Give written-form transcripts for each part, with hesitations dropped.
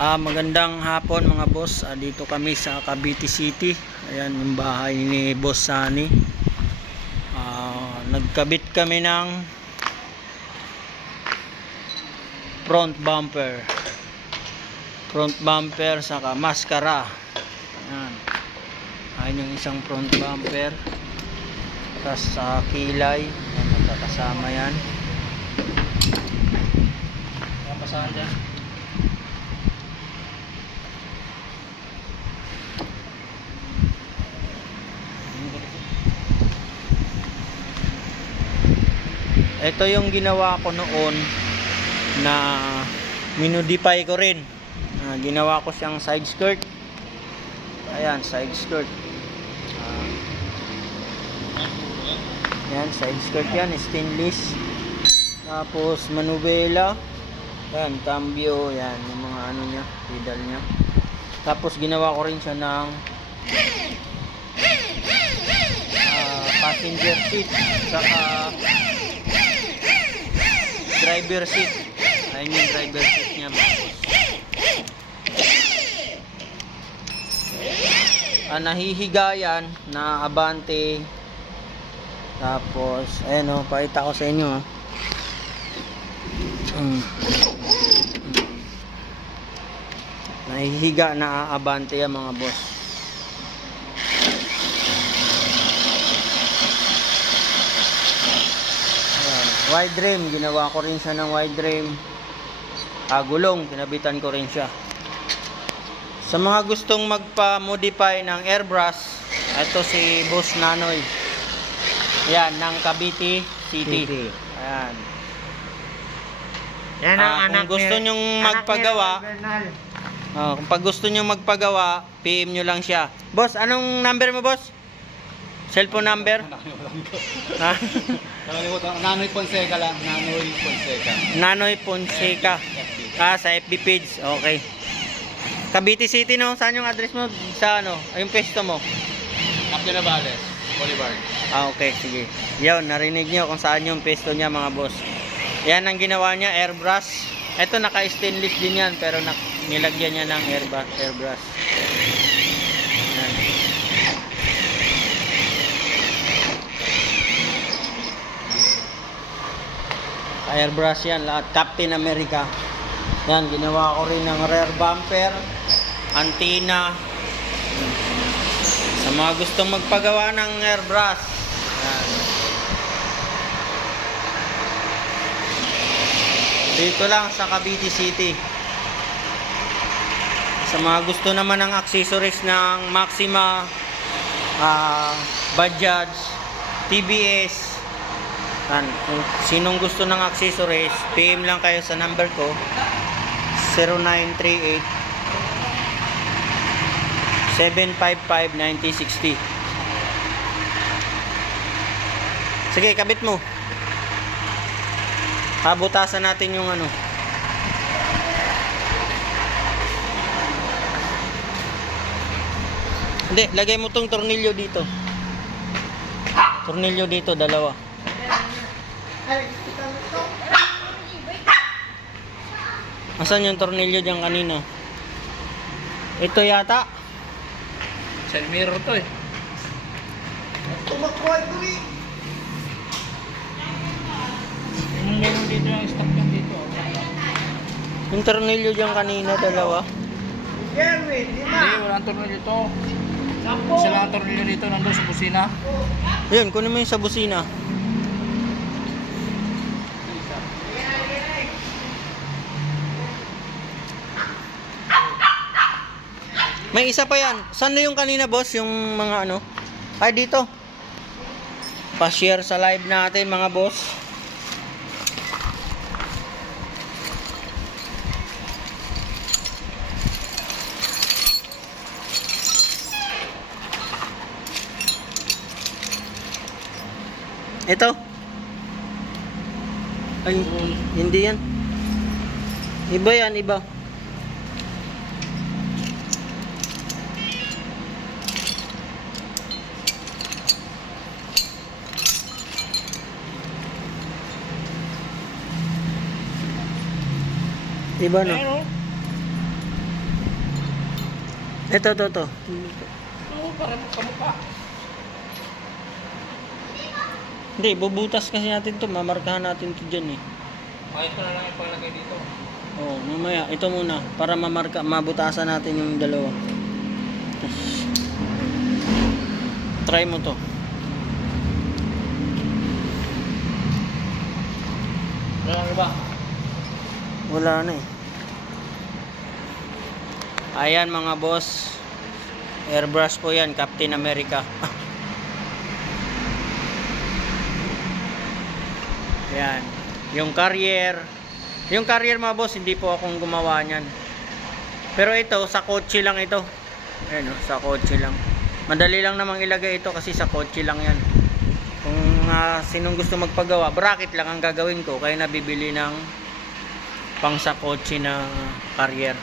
Magandang hapon mga boss. Dito kami sa Cavite City. Ayan yung bahay ni Boss Sunny. Nagkabit kami ng front bumper saka maskara. Ayan. Ayan yung isang front bumper. Tapos sa kilay, ayan, magkakasama yan. Papasahan dyan. Ito yung ginawa ko noon na minodify ko rin. Ginawa ko siyang side skirt. Ayan, side skirt. Ayan, side skirt yan, stainless. Tapos manubela. Ayan, cambio, yan, yung mga ano niya, pedal niya. Tapos ginawa ko rin siya ng passenger seat saka driver seat. Ayun yung driver seat niya mga boss. Nahihiga yan na Abante. Tapos ayan o, pakita ko sa inyo o. Nahihiga na Abante yan mga boss. Wide rim, ginawa ko rin siya ng wide rim. Gulong, kinabitan ko rin siya. Sa mga gustong magpa-modify ng airbrush, ito si Boss Nanoy. Ayan, ng Cavite City. Ayan. Yan ang anak kung gusto nyong magpagawa, kung pag gusto nyong magpagawa, PM nyo lang siya. Boss, anong number mo, boss? Cellphone number? Nanoy Fonseca lang. Nanoy Fonseca. Sa FB page. Okay. Cavite City, no? Saan yung address mo? Sa ano? Yung pwesto mo? Capinabales, Boulevard. Okay, sige. Yun, narinig nyo kung saan yung pwesto niya mga boss. Yan ang ginawa niya, airbrush. Ito naka-stainless din yan, pero nilagyan niya ng airbrush. Yan. Airbrush yan lahat, Captain America. Yan, ginawa ko rin ng rear bumper, antenna. Sa mga gustong magpagawa ng airbrush, yan. Dito lang sa Cavite City. Sa mga gusto naman ng accessories ng Maxima, Bajaj, TBS, kung sinong gusto ng accessories, PM lang kayo sa number ko 0938 755 9060. Sige, kabit mo. Habutasan natin yung ano. Hindi, lagay mo tong tornilyo dito. Tornilyo dito, dalawa. Asan yung tornilyo dyan kanina? Ito yata. Side mirror to eh. Yung meron dito yung stock yung dito. Yung tornilyo dyan kanina, dalawa. Hindi, walang tornilyo dito. Isa lang ang tornilyo dito, nandun sa busina. Yun, kunin mo yung sa busina. May isa pa yan. Saan na yung kanina, boss? Yung mga ano? Ay, dito. Pa-share sa live natin, mga boss. Ito. Ay, hindi yan. Iba yan, iba. Iba no? Ito. Oo, para kamukha. Hindi, bubutas kasi natin to. Mamarkahan natin to dyan eh. Ito na lang ipalagay dito. Oo, mamaya. Ito muna. Para mabutasan natin yung dalawa. Try mo to. Ano ba? Wala na eh. Ayan mga boss. Airbrush po yan. Captain America. Yan. Yung carrier. Yung carrier mga boss, hindi po akong gumawa niyan. Pero ito, sa kotse lang ito. Ayan o, sa kotse lang. Madali lang namang ilagay ito kasi sa kotse lang yan. Kung sinong gusto magpagawa, bracket lang ang gagawin ko. Kaya nabibili ng pang sa kotse na carrier.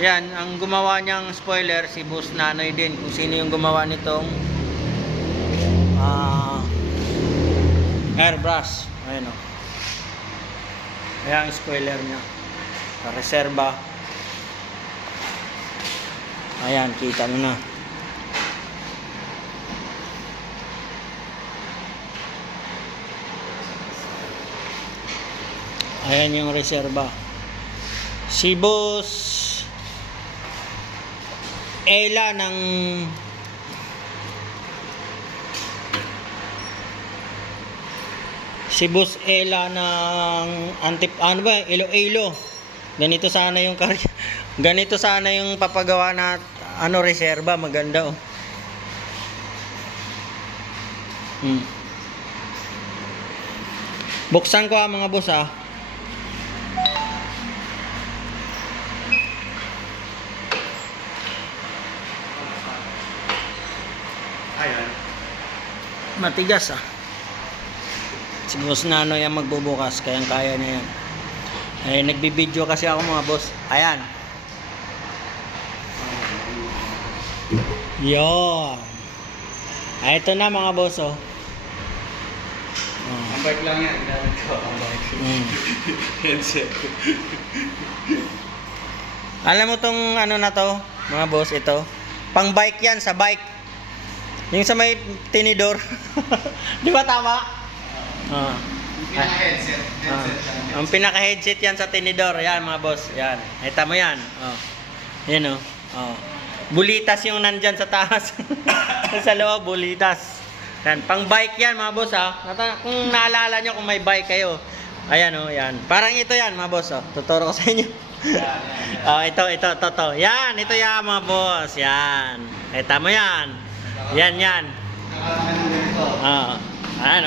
Yan, ang gumawa niyang spoiler, si Boss Nanoy din. Kung sino yung gumawa nitong airbrush. Ayan o. Ayan ang spoiler niya. Sa reserva. Ayan, kita mo na. Ayan yung reserva. Si Boss Ella ng ano ba, Iloilo. Ganito sana yung ganito sana yung papagawa na reserva, maganda oh. Buksan ko mga boss Ayan. Matigas Si Boss Nano yan magbubukas, kayang kaya niya yan. Nagbibideo kasi ako mga boss. Ayan. Yon. Ito na mga boss Ang bike lang yan. Ginamit ko ang bike. Headset. Alam mo tong na to, mga boss, ito. Pang bike yan, sa bike. Yung sa may tinidor. Di ba tama? Pinaka-headset. Ang pinaka-headset yan sa tinidor. Yan mga boss. Yan. Ito mo yan. Yan bulitas yung nandyan sa taas. Sa loob, bulitas. Yan. Pang bike yan mga boss Kung naalala nyo kung may bike kayo. Ayan yan. Parang ito yan mga boss Tuturo ko sa inyo. Ito. Yan. Ito yan mga boss. Yan. Ito mo yan. Yan. Ayan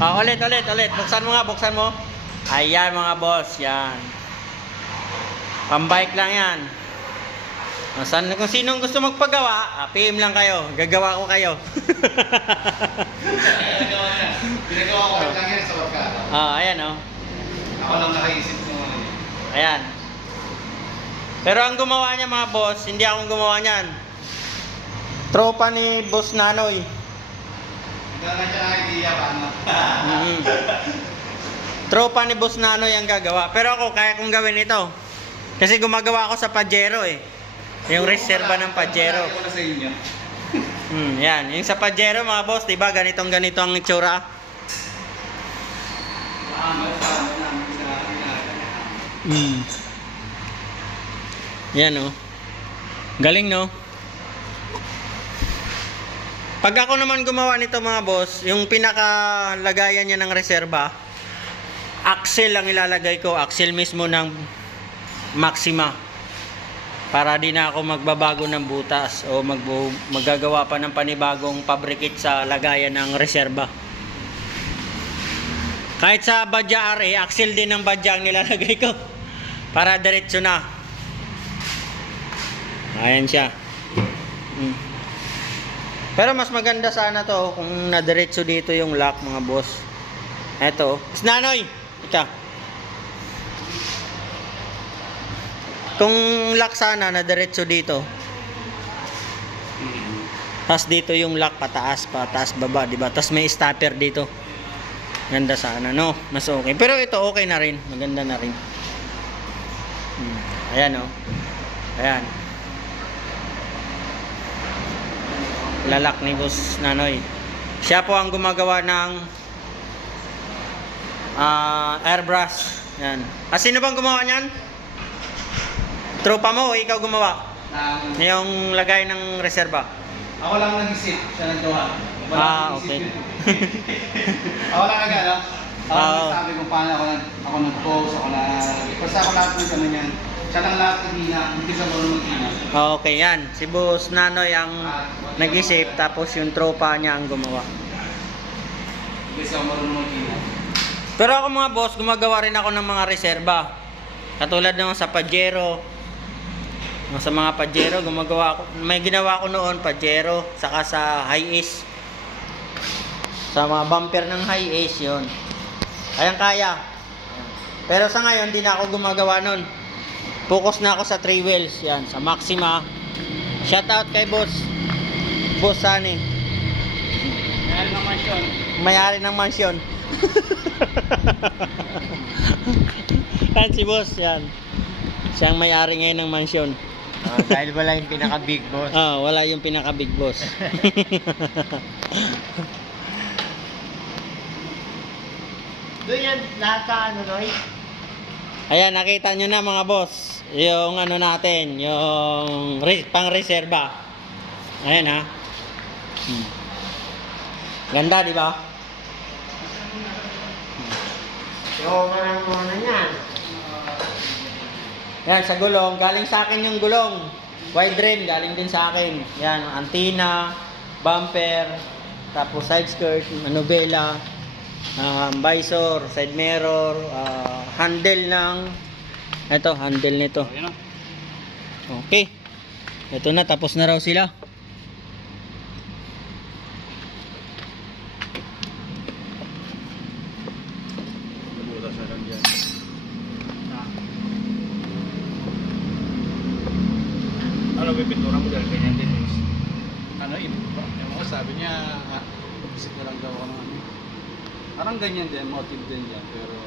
ulit. Buksan mo. Ayan mga boss, yan. Pambike lang yan. Kung sinong gusto magpagawa, PM lang kayo. Gagawa ko kayo. Pinagawa ko lang yan sa barkada. Ayan Ako lang nakaisip mo. Ayan. Pero ang gumawa niya mga boss, hindi akong gumawa niyan. Tropa ni Boss Nanoy. Gano'n siya idea paano? Tropa ni Boss Nanoy ang gagawa. Pero ako, kaya kong gawin ito. Kasi gumagawa ako sa Pajero Yung reserva ng Pajero. Ako na sa inyo. Yan. Yung sa Pajero mga boss, diba? Ganito ang itsura. Yan Galing Pag ako naman gumawa nito mga boss, yung pinakalagayan niya ng reserva, axle lang ilalagay ko, axle mismo ng Maxima. Para di na ako magbabago ng butas o maggagawa pa ng panibagong pabrikit sa lagayan ng reserva. Kahit sa Badja RA, axle din ng Badja ang nilalagay ko. Para diretso na. Ayan siya. Pero mas maganda sana to kung nadiretso dito yung lock mga boss. Eto. Nanoy! Ika. Kung lock sana nadiretso dito. Tapos dito yung lock pataas baba, diba? Tapos may stopper dito. Ganda sana, mas okay. Pero ito okay na rin. Maganda na rin. Ayan Ayan. Lalak ni Boss Nanoy. Siya po ang gumagawa ng airbrush. Yan. Sino bang gumawa niyan? Tropa mo o ikaw gumawa? Yung lagay ng reserba. Ako lang nag-isip, siya naggawa. Okay. Ako lang nag-ano? Ako Oo. nagsabi kung paano ako nag-post, basta ako lahat ng gano'n yan. Siya lang lahat naghina, hindi siya marunong maghina. Okay, yan. Si Boss Nanoy ang nag-isip, tapos yung tropa niya ang gumawa. Hindi siya marunong maghina. Pero ako mga boss, gumagawa rin ako ng mga reserba. Katulad ng sa Pajero. Sa mga Pajero, gumagawa ako. May ginawa ko noon, Pajero, saka sa high ace. Sa mga bumper ng high ace, yun. Kayang-kaya. Pero sa ngayon, hindi na ako gumagawa nun. Focus na ako sa 3 wheels. Yan, sa Maxima. Shout out kay boss. Boss Sunny. Mayroon ng mansyon. May-ari ng mansyon. Yan si boss, yan. Siyang may-ari ngayon ng mansyon. Dahil wala yung pinaka-big boss. Wala yung pinaka-big boss. Doon yan, lahat ka ano, Noy? Ayan, nakita nyo na mga boss. Yung ano natin, yung pang-reserba. Ayan ha. Ganda, di ba? Yung ano yan. Yan, sa gulong. Galing sa akin yung gulong. Wide rim, galing din sa akin. Yan, antenna, bumper, tapos side skirt, manubela, visor, side mirror, handle ng ito, handle nito. Okay. Ito na, tapos na raw sila. Ano pipintura mo dahil ganyan din is ano yun, yung mga sabi niya isip ko lang daw ako ng ano parang ganyan din, motive din yan pero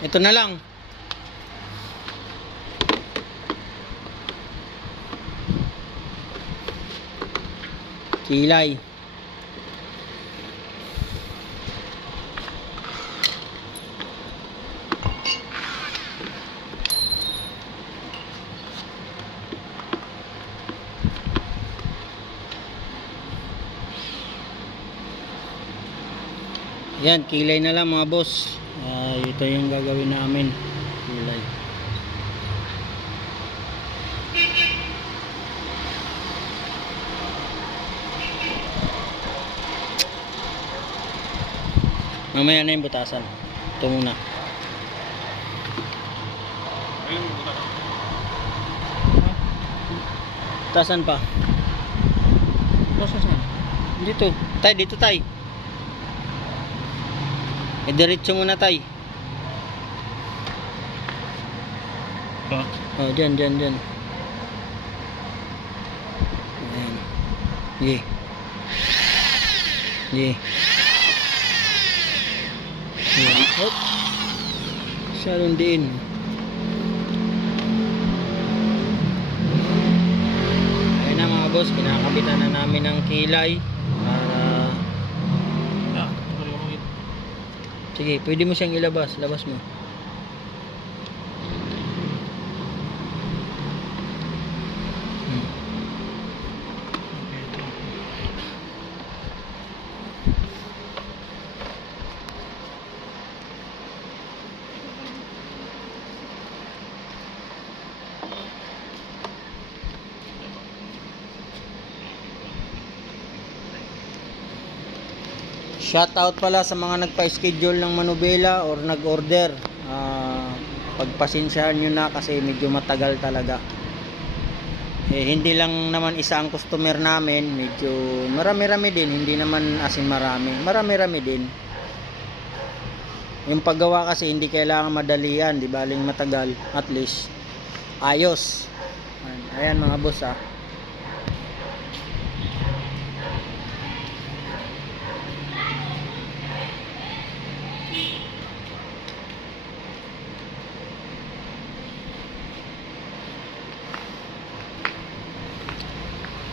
Ito na lang. Kilay. Yan, kilay na lang mga boss. Ito yung gagawin namin. Kilay. Mamaya na yung butasan. Ito muna. Butasan pa. Dito. Tay, dito tay. Diretso muna tay. Dyan. Ayan. Sige. Hop. Masyadong diin. Ayun na mga boss, kinakabitan na namin ng kilay para sige, pwede mo siyang ilabas. Labas mo. Shout out pala sa mga nagpa-schedule ng manubela or nag-order. Pagpasensyahan nyo na kasi medyo matagal talaga. Hindi lang naman isa ang customer namin, medyo marami-rami din, hindi naman as in marami din. Yung paggawa kasi hindi kailangan madalian, di baling matagal, at least ayos. Ayan mga boss ah.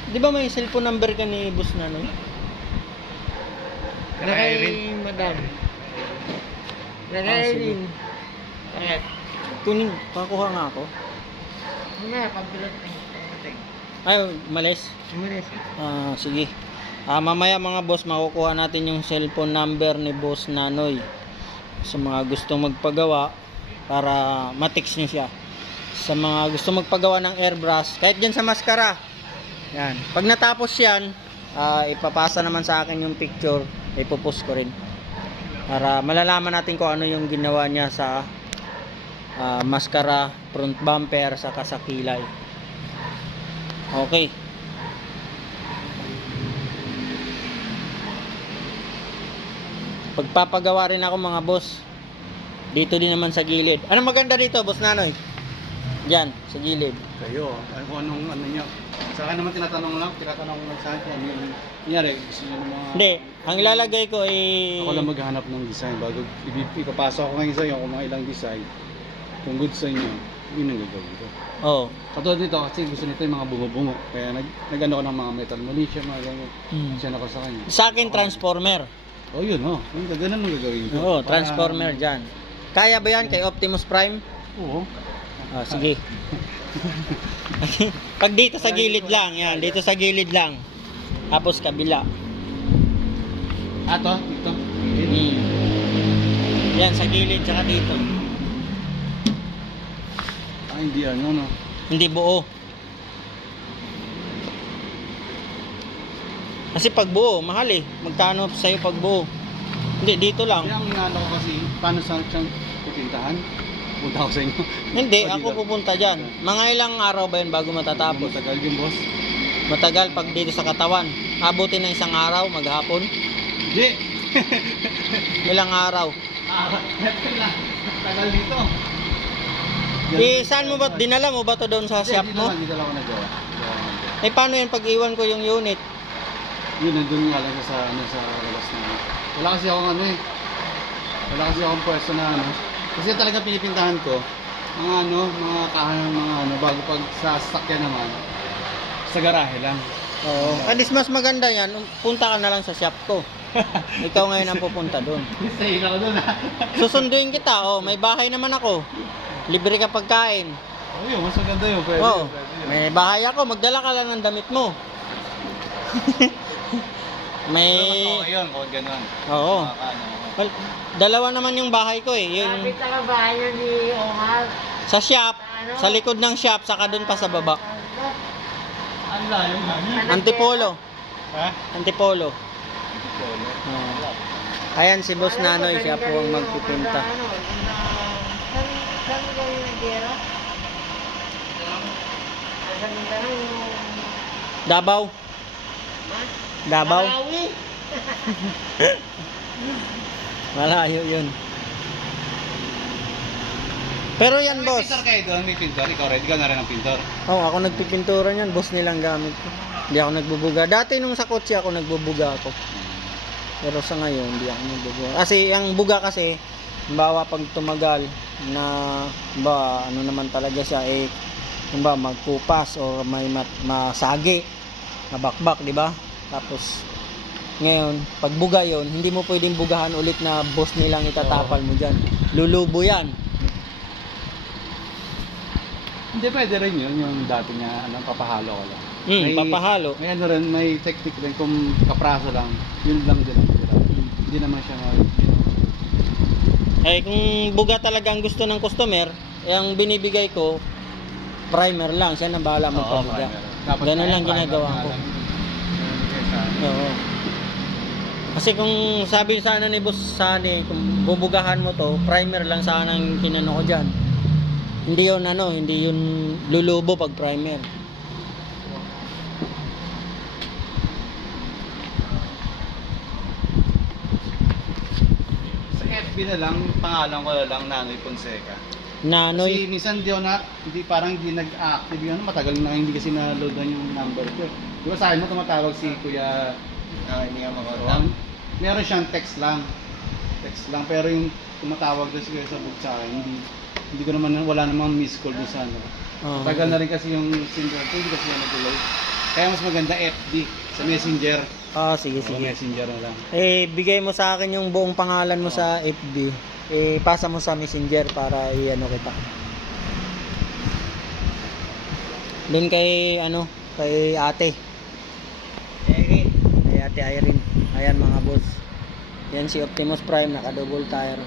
Di ba may cellphone number ka ni boss na no? Kay madam. Ah, sige. Bakit? Kunin, pakuha nga ako. Mamaya, pagbilot ng Ay, malis. Sige. Mamaya mga boss, makukuha natin yung cellphone number ni Boss Nanoy. Sa mga gustong magpagawa, para matix nyo siya. Sa mga gustong magpagawa ng airbrush, kahit dyan sa maskara. Yan. Pag natapos yan, ipapasa naman sa akin yung picture, ipopost ko rin. Para malalaman natin kung ano yung ginawa niya sa maskara, front bumper, saka sa kilay. Okay. Pagpapagawa rin ako mga boss. Dito din naman sa gilid. Anong maganda dito, Boss Nanoy? Diyan, sa gilid. Kayo, kung anong ano nyo. Sa akin naman tinatanong lang sa akin ano yung nangyari, gusto nyo ng mga... Hindi, ang ilalagay ko ay... Ako lang maghahanap ng design bago ipapasok ko ngayon sa'yo kung mga ilang design. Kung good sa inyo, yun ang gagawin ko. Oo. Katulad nito kasi gusto nito yung mga bungo-bungo. Kaya nag-ano ko ng mga metal munition, mga ganyan. Siya ako sa kanya. Sa akin, transformer. Oh, yun oh. Yung ganun ang gagawin ko. Oo, transformer dyan. Kaya ba yan kay Optimus Prime? Oo. Sige. Pag dito sa gilid lang, yan. Dito sa gilid lang. Tapos kabila. Ato, dito. Yan, sa gilid, tsaka dito. Hindi ano, no. Hindi buo. Kasi pag buo, mahal eh. Magkano sa'yo pag buo? Hindi, dito lang. Kaya ang inaano ko kasi, paano sa siyang pupintahan? Punta ako sa inyo. Hindi, O, ako dito. pupunta dyan. Mga ilang araw ba yun bago matatapos? Matagal yung boss. Matagal pag dito sa katawan. Abutin ng isang araw, maghapon. Hindi. Ilang araw. Ito na. Tagal dito. Saan mo ba, dinala mo ba to doon sa shop mo? Hindi ko lang ako nagawa. Paano yan pag iwan ko yung unit? Yun, nandun nga lang sa labas na. Wala kasi akong ano eh. Wala kasi akong pwesto na ano. Kasi talaga pinipintahan ko, mga ano, mga kahan, mga ano, bago pag sa sasakyan naman, sa garahe lang. Oo. At least mas maganda yan, punta ka na lang sa shop ko. Ikaw ngayon ang pupunta doon. Stay ako doon ha. Susunduin kita, may bahay naman ako. Libre ka pagkain. Oh, yun, mas maganda yun. Pwede, Oo. pwede yun. May bahay ako, magdala ka lang ng damit mo. May... Pero mas okay yun, kung gano'n. Oo. Makakaano ako. Well, dalawa naman yung bahay ko eh. Yung Kapit na bahay niya ni Omar. sa shop, sa likod ng shop, saka doon pa sa baba. Ang layo nga niya. Antipolo. Ha? Antipolo. Antipolo. Oo. Ayan si Boss Nanoy, siya po ang magpipinta. Saan mo gawin yung gera? Sa Mindanao yung... Davao. Ha? Davao. Marawi? Malayo yun. Pero yan, May boss. pintor kayo doon, may pintor. Ikaw na rin ang pintor. Ako nagpipintura niyan, boss nilang gamit ko. Hindi ako nagbubuga. Dati nung sa kotse ako nagbubuga ako. Pero sa ngayon, hindi ako nagbubuga. Kasi ang buga kasi, bawa pag tumagal na ano naman talaga siya magkupas o may masagi, nabakbak, di ba? Tapos ngayon, pag buga yon, hindi mo pwedeng bugahan ulit na boss nilang itatapal mo diyan. Lulubo yan. Hindi, pwede rin yun, yung dati niya, papahalo ko lang. Papahalo. May ano rin, may technique rin, kung kapraso lang, yun lang din ang tira. Hindi naman siya Kung buga talaga ang gusto ng customer, ang binibigay ko, primer lang. Siya na bahala magpabuga. Ganun lang ginagawa ko. Oo. Kasi kung sabi sana ni Boss Sani, kung bubugahan mo to, primer lang sana ang kinano ko dyan. Hindi yun hindi yun lulubo pag primer. Sakit. FB na lang, pangalan ko na lang, Nanoy Fonseca. Nanoy. Kasi minsan hindi nag-active yun. Matagal na hindi kasi na-loadan yung number ko. Di ba sa akin mo tumatawag si Kuya Hindi nga Ron? makontak. Meron siyang text lang. Text lang. Pero yung tumatawag doon si Kuya sa book sa akin, hindi ko naman, wala namang miss call doon sa ano. Oh. Tagal na rin kasi yung singer ko, hindi kasi yan nag-live. Kaya mas maganda FB sa Messenger. Ah, sige, Sige. sige. Messenger na lang. Eh, bigay mo sa akin yung buong pangalan mo sa FB. Eh, pasa mo sa Messenger para i-ano kita. Doon kay, kay ate. Kay ate Irene. Ayan mga boss. Yan si Optimus Prime, naka-double tire.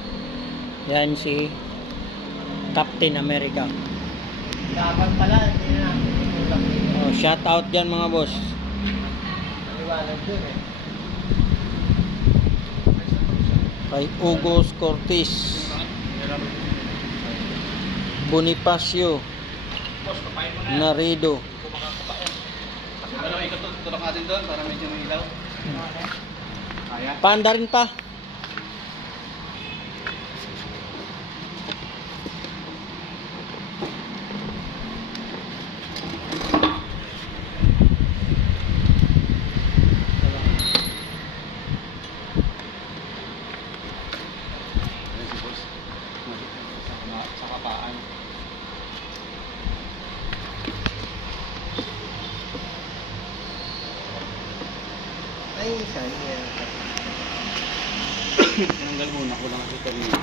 Yan si Captain America. Dapat pala, hindi na natin tinulak dito. Oh, shout out dyan mga boss. Maliwanag dun eh. Kay Ugos Cortez, Bonifacio, Naredo. Ano, ikatulak natin doon para medyo may ilaw. Kaya? Panda rin pa. Ayan si boss. Sa kapaan. Ay, saan yan? Tinanggal muna ko lang ito kanina.